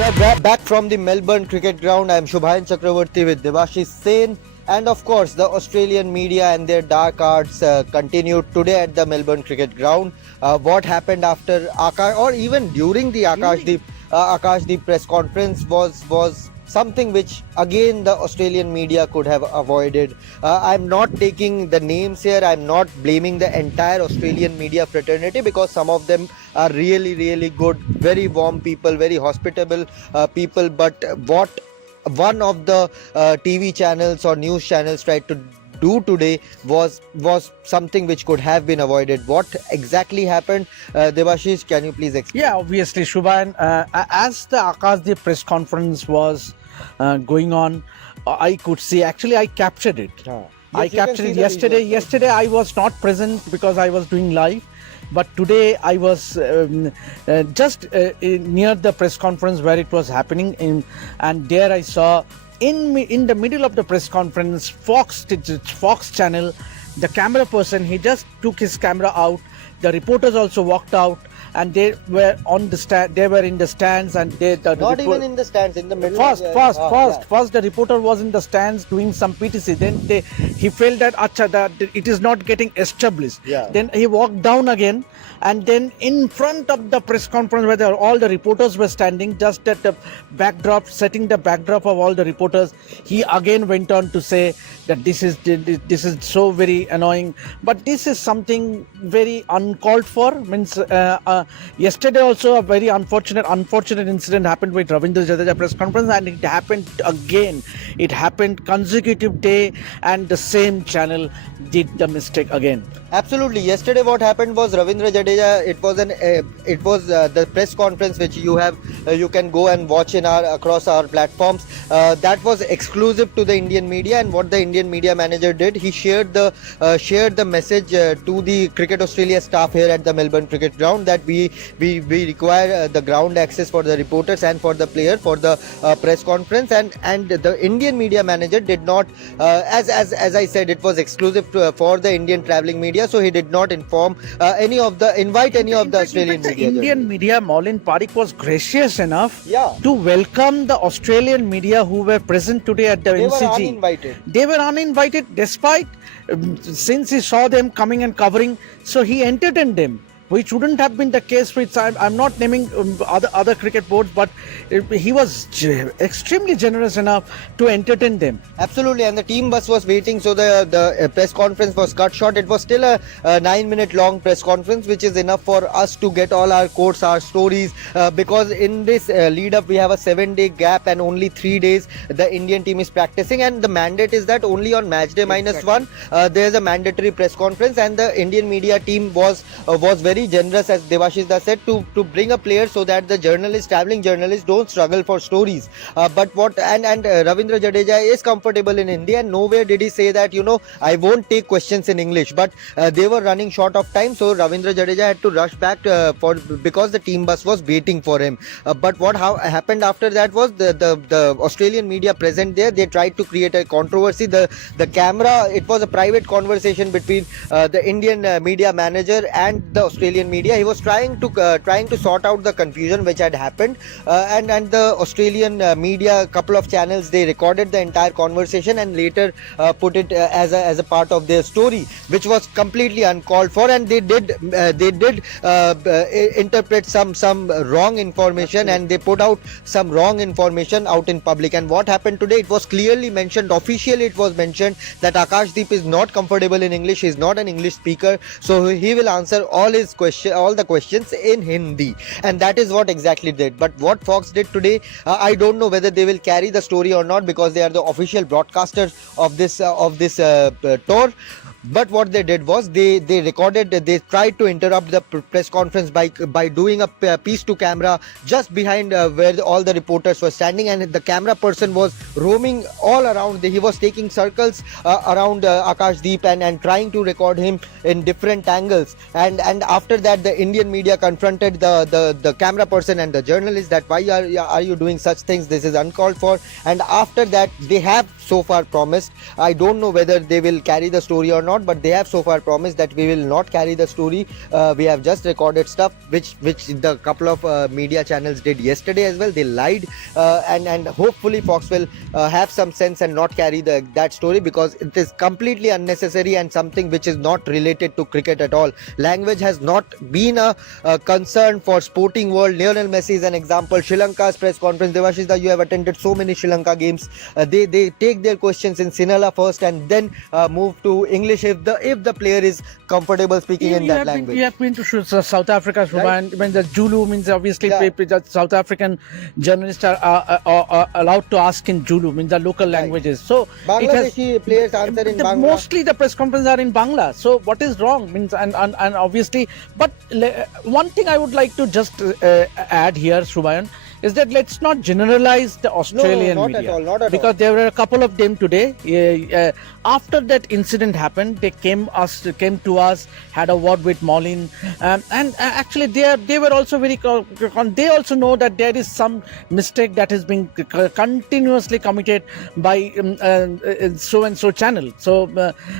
Back from the Melbourne cricket ground. I am Shubhayan Chakravarti with Devashish Sen. And of course, the Australian media and their dark arts continued today at the Melbourne cricket ground. What happened after Akash, or even during the Akash Deep press conference was something which again the Australian media could have avoided. I'm not taking the names here. I'm not blaming the entire Australian media fraternity, because some of them are really good, very warm people, very hospitable people. But what one of the TV channels or news channels tried to do today was something which could have been avoided. What exactly happened? Devashish, can you please explain? Yeah, obviously, Shubhan, as the Akash Deep press conference was going on, I could see, actually I captured it. I captured it yesterday. Yesterday I was not present because I was doing live. But today I was just near the press conference where it was happening, and there I saw in the middle of the press conference, Fox channel, the camera person, he just took his camera out. The reporters also walked out, and they were on the stand. They were in the stands, and not even in the stands, in the middle. First, the reporter was in the stands doing some PTC. Then he felt that that it is not getting established. Then he walked down again, and then in front of the press conference where all the reporters were standing, just at the backdrop, setting the backdrop of all the reporters, he again went on to say that this is so very annoying. But this is something very uncalled for. Means yesterday also a very unfortunate incident happened with Ravindra Jadeja press conference, and it happened again. It happened consecutive day, and the same channel did the mistake again. Absolutely. Yesterday what happened was Ravindra Jadeja, it was the press conference which you can go and watch across our platforms. That was exclusive to the Indian media, and what the Indian media manager did, he shared the message to the Cricket Australia staff here at the Melbourne cricket ground that we require the ground access for the reporters and for the player for the press conference, and the Indian media manager did not, as I said, it was exclusive for the Indian travelling media, so he did not invite any of the Australian media. The Indian media, Maulin Parikh was gracious enough to welcome the Australian media who were present today at the MCG. They were uninvited despite, since he saw them coming and covering, so he entertained them, which wouldn't have been the case with, I'm not naming other cricket boards, but he was extremely generous enough to entertain them. Absolutely, and the team bus was waiting, so the press conference was cut short. It was still a 9-minute long press conference, which is enough for us to get all our quotes, our stories, because in this lead up we have a 7-day gap, and only 3 days the Indian team is practicing, and the mandate is that only on match day -1 there's a mandatory press conference, and the Indian media team was very generous, as Devashish said, to bring a player so that the travelling journalists don't struggle for stories. But Ravindra Jadeja is comfortable in Hindi, and nowhere did he say that I won't take questions in English. But they were running short of time, so Ravindra Jadeja had to rush back because the team bus was waiting for him. But what happened after that was the Australian media present there, they tried to create a controversy. The camera, it was a private conversation between the Indian media manager and the Australian media. He was trying to sort out the confusion which had happened, and the Australian media, couple of channels, they recorded the entire conversation and later put it as a part of their story, which was completely uncalled for, and they did interpret some wrong information, and they put out some wrong information out in public. And what happened today, it was clearly mentioned, officially it was mentioned, that Akash Deep is not comfortable in English. He is not an English speaker, so he will answer all the questions in Hindi, and that is what exactly did. But what Fox did today, I don't know whether they will carry the story or not, because they are the official broadcasters of this tour. But what they did was they tried to interrupt the press conference by doing a piece to camera just behind where all the reporters were standing, and the camera person was roaming all around. He was taking circles around Akash Deep and trying to record him in different angles. And after that, the Indian media confronted the camera person and the journalist that why are you doing such things? This is uncalled for. And after that, they have so far promised. I don't know whether they will carry the story or not, not, but they have so far promised that we will not carry the story. We have just recorded stuff which the couple of media channels did yesterday as well. They lied, and hopefully Fox will have some sense and not carry that story, because it is completely unnecessary and something which is not related to cricket at all. Language has not been a concern for sporting world. Lionel Messi is an example. Sri Lanka's press conference, Devashish da, you have attended so many Sri Lanka games. They take their questions in Sinhala first and then move to English if the player is comfortable speaking in that language. We have been to South Africa, Right. when the Zulu means obviously Yeah. the South African journalists are allowed to ask in Zulu, means the local languages. So it has, Bangladeshi players answer in Bangla. mostly the press conferences are in Bangla. So what is wrong? Means and obviously, but one thing I would like to just add here, Shubhayan, is that let's not generalize the Australian not media. at all, not at because all. there were a couple of them today. After that incident happened, they came to us, had a word with Molin, and actually they were also very. They also know that there is some mistake that has been continuously committed by so and so channel. So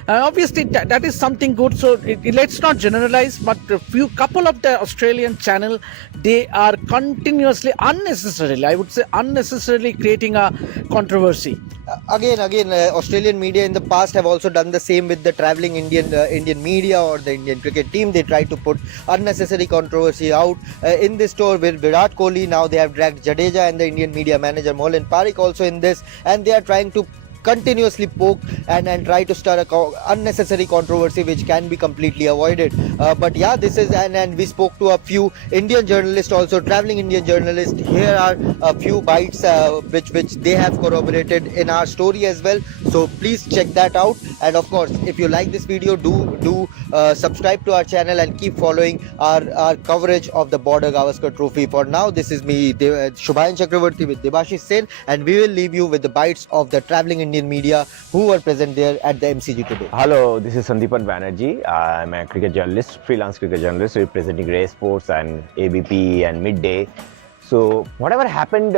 obviously that is something good. So let's not generalize, but a couple of the Australian channel, they are continuously unnecessarily, I would say unnecessarily, creating a controversy. Again, Australian media in the past have also done the same with the travelling Indian media or the Indian cricket team. They try to put unnecessary controversy out. In this tour with Virat Kohli, now they have dragged Jadeja and the Indian media manager Mohan Parikh also in this, and they are trying to continuously poke and try to stir a unnecessary controversy which can be completely avoided. But yeah, this is, and we spoke to a few Indian journalists also, traveling Indian journalists. Here are a few bites which they have corroborated in our story as well. So please check that out. And of course, if you like this video, do subscribe to our channel and keep following our coverage of the Border Gavaskar Trophy. For now, this is me, Shubhayan Chakravarti, with Devashish Sen, and we will leave you with the bites of the traveling Indian media who were present there at the MCG today. Hello, this is Sandeepan Banerjee. I'm a cricket journalist, freelance cricket journalist representing Ray Sports and ABP and Midday. So whatever happened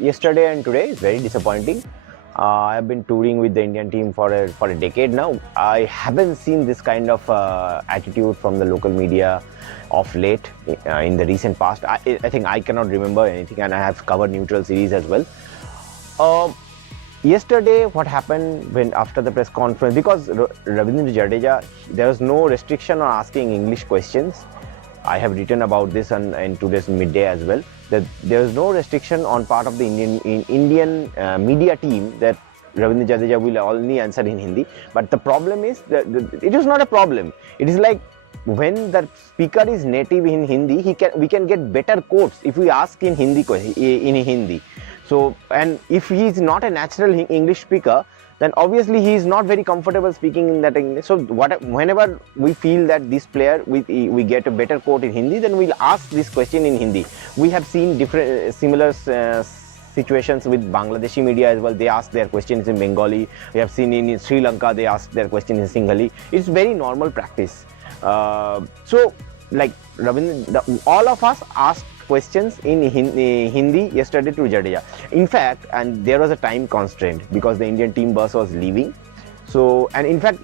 yesterday and today is very disappointing. I've been touring with the Indian team for a decade now. I haven't seen this kind of attitude from the local media of late in the recent past. I think I cannot remember anything, and I have covered neutral series as well. Yesterday, what happened when after the press conference, because Ravindra Jadeja, there was no restriction on asking English questions. I have written about this in today's Midday as well, that there is no restriction on part of the Indian media team that Ravindra Jadeja will only answer in Hindi. But the problem is that it is not a problem. It is like when the speaker is native in Hindi, we can get better quotes if we ask in Hindi. So, and if he is not a natural English speaker, then obviously he is not very comfortable speaking in that English. So whenever we feel that this player, we get a better quote in Hindi, then we'll ask this question in Hindi. We have seen different similar situations with Bangladeshi media as well. They ask their questions in Bengali. We have seen in Sri Lanka, they ask their question in Sinhala. It's very normal practice. So like all of us asked questions in Hindi yesterday to Jadeja. In fact, and there was a time constraint because the Indian team bus was leaving. So, and in fact,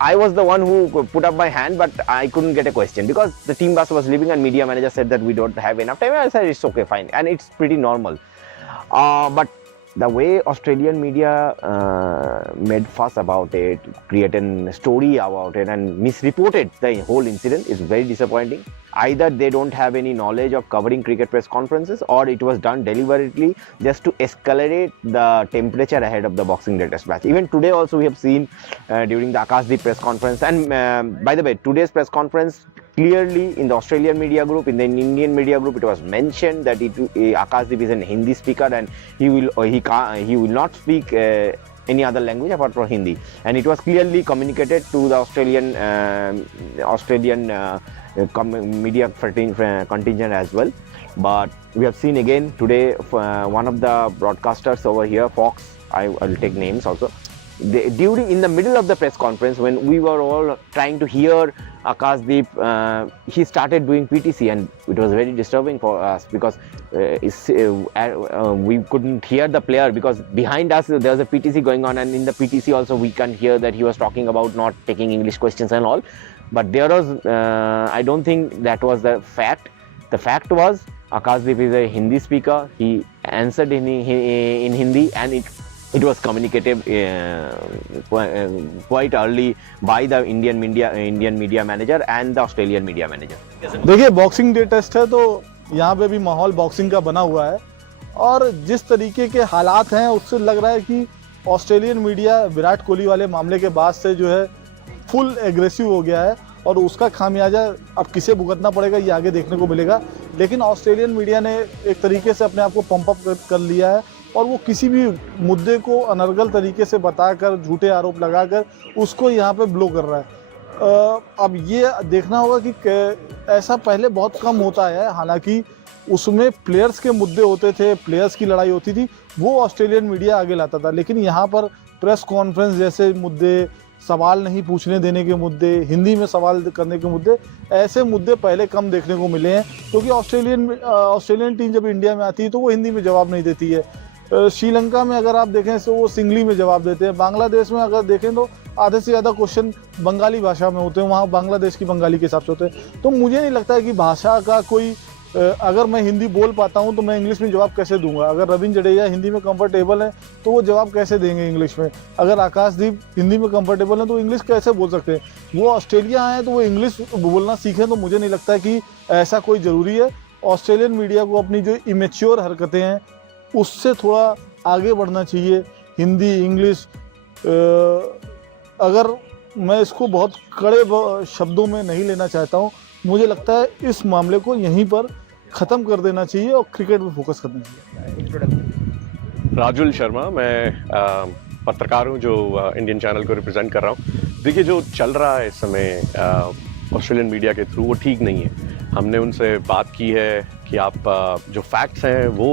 I was the one who put up my hand, but I couldn't get a question because the team bus was leaving and media manager said that we don't have enough time. I said it's okay, fine, and it's pretty normal. But the way Australian media made fuss about it, created a story about it and misreported the whole incident is very disappointing. Either they don't have any knowledge of covering cricket press conferences, or it was done deliberately just to escalate the temperature ahead of the Boxing Day Test match. Even today also we have seen during the Akash Deep press conference, and by the way, today's press conference, clearly in the Australian media group, in the Indian media group, it was mentioned that Akash Deep is a Hindi speaker and he will not speak any other language apart from Hindi, and it was clearly communicated to the Australian media contingent as well. But we have seen again today one of the broadcasters over here, Fox, I will take names also. during in the middle of the press conference, when we were all trying to hear Akash Deep, he started doing PTC, and it was very disturbing for us because we couldn't hear the player because behind us there was a PTC going on, and in the PTC also we can't hear that he was talking about not taking English questions and all. But there was, I don't think that was the fact. The fact was Akash Deep is a Hindi speaker. He answered in Hindi, and it was communicated quite early by the Indian media manager and the Australian media manager. देखिए boxing day test है तो यहाँ पे भी माहौल boxing का बना हुआ है, और जिस तरीके के हालात हैं उससे लग रहा है कि ऑस्ट्रेलियन मीडिया विराट कोहली वाले मामले के बाद से जो है फुल एग्रेसिव हो गया है, और उसका खामियाजा अब किसे भुगतना पड़ेगा ये आगे देखने को मिलेगा। लेकिन ऑस्ट्रेलियन मीडिया ने एक तरीके से अपने आप को पंप अप कर लिया है, और वो किसी भी मुद्दे को अनर्गल तरीके से बताकर, झूठे आरोप लगाकर उसको यहाँ पे ब्लो कर रहा है। अब ये देखना होगा कि ऐसा पहले बहुत कम होता है, हालांकि उसमें प्लेयर्स के मुद्दे होते थे, प्लेयर्स की लड़ाई होती थी, वो ऑस्ट्रेलियन मीडिया आगे लाता था। लेकिन यहाँ पर प्रेस कॉन्फ्रेंस जैसे मुद्दे, सवाल नहीं पूछने देने के मुद्दे, हिंदी में सवाल करने के मुद्दे, ऐसे मुद्दे पहले कम देखने को मिले हैं, क्योंकि ऑस्ट्रेलियन टीम जब इंडिया में आती है तो वो हिंदी में जवाब नहीं देती है। श्रीलंका में अगर आप देखें तो वो सिंगली में जवाब देते हैं। बांग्लादेश में अगर देखें तो आधे से ज़्यादा क्वेश्चन बंगाली भाषा में होते हैं, वहाँ बांग्लादेश की बंगाली के हिसाब से होते हैं। तो मुझे नहीं लगता है कि भाषा का कोई, अगर मैं हिंदी बोल पाता हूं तो मैं इंग्लिश में जवाब कैसे दूंगा। अगर रविंद्र जडेजा हिंदी में कंफर्टेबल है तो वो जवाब कैसे देंगे इंग्लिश में। अगर आकाश दीप हिंदी में कंफर्टेबल है तो इंग्लिश कैसे बोल सकते हैं। वो ऑस्ट्रेलिया आए तो वो इंग्लिश बोलना सीखें, तो मुझे नहीं लगता है कि ऐसा कोई ज़रूरी है। ऑस्ट्रेलियन मीडिया को अपनी जो इमेच्योर हरकतें हैं उससे थोड़ा आगे बढ़ना चाहिए। हिंदी, इंग्लिश, अगर मैं इसको बहुत कड़े शब्दों में नहीं लेना चाहता हूँ, मुझे लगता है इस मामले को यहीं पर ख़त्म कर देना चाहिए और क्रिकेट पे फोकस करना चाहिए। राजुल शर्मा, मैं पत्रकार हूँ जो इंडियन चैनल को रिप्रेजेंट कर रहा हूँ। देखिए, जो चल रहा है इस समय ऑस्ट्रेलियन मीडिया के थ्रू वो ठीक नहीं है। हमने उनसे बात की है कि आप जो फैक्ट्स हैं वो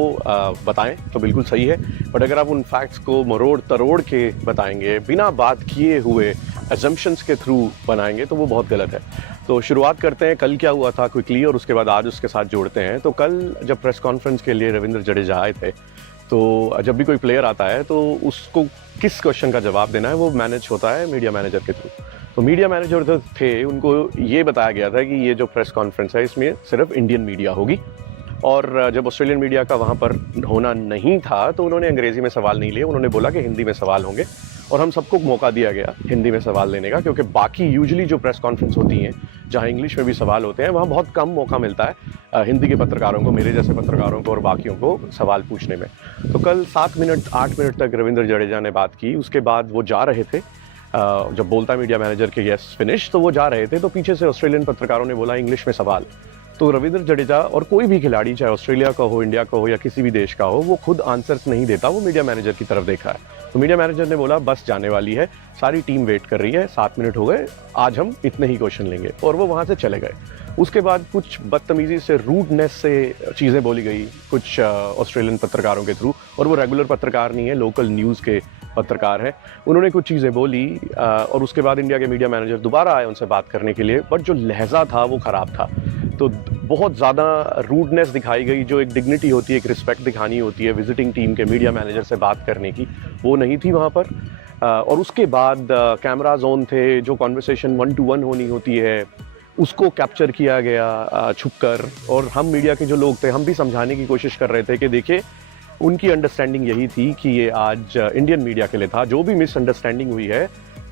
बताएं तो बिल्कुल सही है, बट अगर आप उन फैक्ट्स को मरोड़ तरोड़ के बताएंगे, बिना बात किए हुए अजम्पशंस के थ्रू बनाएंगे, तो वो बहुत गलत है। तो शुरुआत करते हैं कल क्या हुआ था क्विकली, और उसके बाद आज उसके साथ जोड़ते हैं। तो कल जब प्रेस कॉन्फ्रेंस के लिए रविंद्र जडेजा आए थे, तो जब भी कोई प्लेयर आता है तो उसको किस क्वेश्चन का जवाब देना है वो मैनेज होता है मीडिया मैनेजर के थ्रू। तो मीडिया मैनेजर जो थे उनको ये बताया गया था कि ये जो प्रेस कॉन्फ्रेंस है इसमें सिर्फ इंडियन मीडिया होगी, और जब ऑस्ट्रेलियन मीडिया का वहाँ पर होना नहीं था तो उन्होंने अंग्रेज़ी में सवाल नहीं लिए, उन्होंने बोला कि हिंदी में सवाल होंगे, और हम सबको मौका दिया गया हिंदी में सवाल लेने का, क्योंकि बाकी यूजुअली जो प्रेस कॉन्फ्रेंस होती हैं जहाँ इंग्लिश में भी सवाल होते हैं वहाँ बहुत कम मौका मिलता है हिंदी के पत्रकारों को, मेरे जैसे पत्रकारों को और बाकियों को सवाल पूछने में। तो कल 7 मिनट 8 मिनट तक रविंद्र जडेजा ने बात की। उसके बाद वो जा रहे थे, जब बोलता मीडिया मैनेजर के यस फिनिश, तो वो जा रहे थे, तो पीछे से ऑस्ट्रेलियन पत्रकारों ने बोला इंग्लिश में सवाल। तो रविंद्र जडेजा और कोई भी खिलाड़ी, चाहे ऑस्ट्रेलिया का हो, इंडिया का हो या किसी भी देश का हो, वो खुद आंसर्स नहीं देता, वो मीडिया मैनेजर की तरफ देखा है। तो मीडिया मैनेजर ने बोला बस जाने वाली है, सारी टीम वेट कर रही है, 7 मिनट हो गए, आज हम इतने ही क्वेश्चन लेंगे, और वो वहाँ से चले गए। उसके बाद कुछ बदतमीजी से, रूडनेस से चीज़ें बोली गई कुछ ऑस्ट्रेलियन पत्रकारों के थ्रू, और वो रेगुलर पत्रकार नहीं है, लोकल न्यूज़ के पत्रकार है। उन्होंने कुछ चीज़ें बोली, और उसके बाद इंडिया के मीडिया मैनेजर दोबारा आए उनसे बात करने के लिए, बट जो लहजा था वो ख़राब था। तो बहुत ज़्यादा रूडनेस दिखाई गई, जो एक डिग्निटी होती है, एक रिस्पेक्ट दिखानी होती है विजिटिंग टीम के मीडिया मैनेजर से बात करने की, वो नहीं थी वहाँ पर। और उसके बाद कैमराज ऑन थे, जो कॉन्वर्सेशन 1 to 1 होनी होती है उसको कैप्चर किया गया छुपकर, और हम मीडिया के जो लोग थे हम भी समझाने की कोशिश कर रहे थे कि देखिए उनकी अंडरस्टैंडिंग यही थी कि ये आज इंडियन मीडिया के लिए था, जो भी मिसअंडरस्टैंडिंग हुई है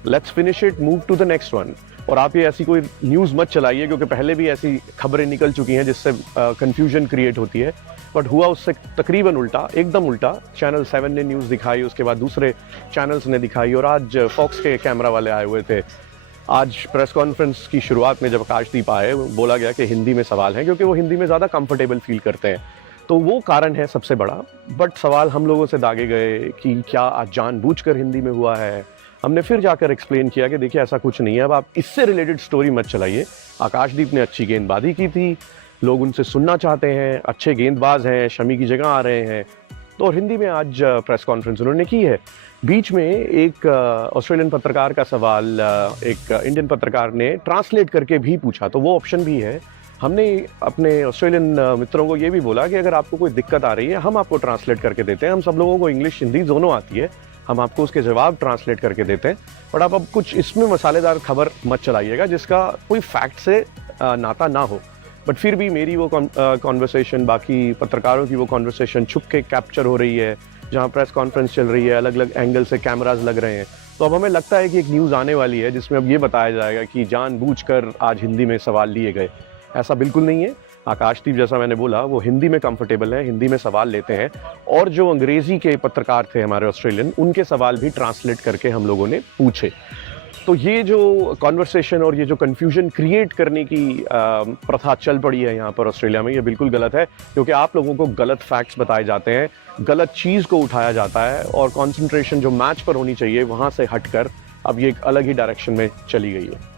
let's finish it, move to the next one. और आप ये ऐसी कोई न्यूज़ मत चलाइए, क्योंकि पहले भी ऐसी खबरें निकल चुकी हैं जिससे कंफ्यूजन क्रिएट होती है, बट हुआ उससे तकरीबन उल्टा, एकदम उल्टा। चैनल 7 ने न्यूज़ दिखाई, उसके बाद दूसरे चैनल्स ने दिखाई, और आज फॉक्स के कैमरा वाले आए हुए थे। आज प्रेस कॉन्फ्रेंस की शुरुआत में जब आकाश दीप आए, बोला गया कि हिंदी में सवाल हैं, क्योंकि वो हिंदी में ज़्यादा कंफर्टेबल फील करते हैं, तो वो कारण है सबसे बड़ा। बट सवाल हम लोगों से दागे गए कि क्या आज जानबूझकर हिंदी में हुआ है। हमने फिर जाकर एक्सप्लेन किया कि देखिए ऐसा कुछ नहीं है, अब आप इससे रिलेटेड स्टोरी मत चलाइए। आकाशदीप ने अच्छी गेंदबाजी की थी, लोग उनसे सुनना चाहते हैं, अच्छे गेंदबाज हैं, शमी की जगह आ रहे हैं, तो और हिंदी में आज प्रेस कॉन्फ्रेंस उन्होंने की है। बीच में एक ऑस्ट्रेलियन पत्रकार का सवाल एक इंडियन पत्रकार ने ट्रांसलेट करके भी पूछा, तो वो ऑप्शन भी है। हमने अपने ऑस्ट्रेलियन मित्रों को ये भी बोला कि अगर आपको कोई दिक्कत आ रही है, हम आपको ट्रांसलेट करके देते हैं। हम सब लोगों को इंग्लिश हिंदी दोनों आती है, हम आपको उसके जवाब ट्रांसलेट करके देते हैं। बट आप अब कुछ इसमें मसालेदार खबर मत चलाइएगा जिसका कोई फैक्ट से नाता ना हो। बट फिर भी मेरी वो कॉन्वर्सेशन, बाकी पत्रकारों की वो कॉन्वर्सेशन छुप के कैप्चर हो रही है, जहाँ प्रेस कॉन्फ्रेंस चल रही है, अलग अलग एंगल से कैमराज लग रहे हैं। तो अब हमें लगता है कि एक न्यूज़ आने वाली है जिसमें अब ये बताया जाएगा कि जानबूझकर आज हिंदी में सवाल लिए गए। ऐसा बिल्कुल नहीं है। आकाश दीप, जैसा मैंने बोला, वो हिंदी में कंफर्टेबल है, हिंदी में सवाल लेते हैं, और जो अंग्रेजी के पत्रकार थे हमारे ऑस्ट्रेलियन, उनके सवाल भी ट्रांसलेट करके हम लोगों ने पूछे। तो ये जो कॉन्वर्सेशन और ये जो कन्फ्यूजन क्रिएट करने की प्रथा चल पड़ी है यहाँ पर ऑस्ट्रेलिया में, ये बिल्कुल गलत है, क्योंकि आप लोगों को गलत फैक्ट्स बताए जाते हैं, गलत चीज़ को उठाया जाता है, और कॉन्सेंट्रेशन जो मैच पर होनी चाहिए वहाँ से हटकर अब ये एक अलग ही डायरेक्शन में चली गई है।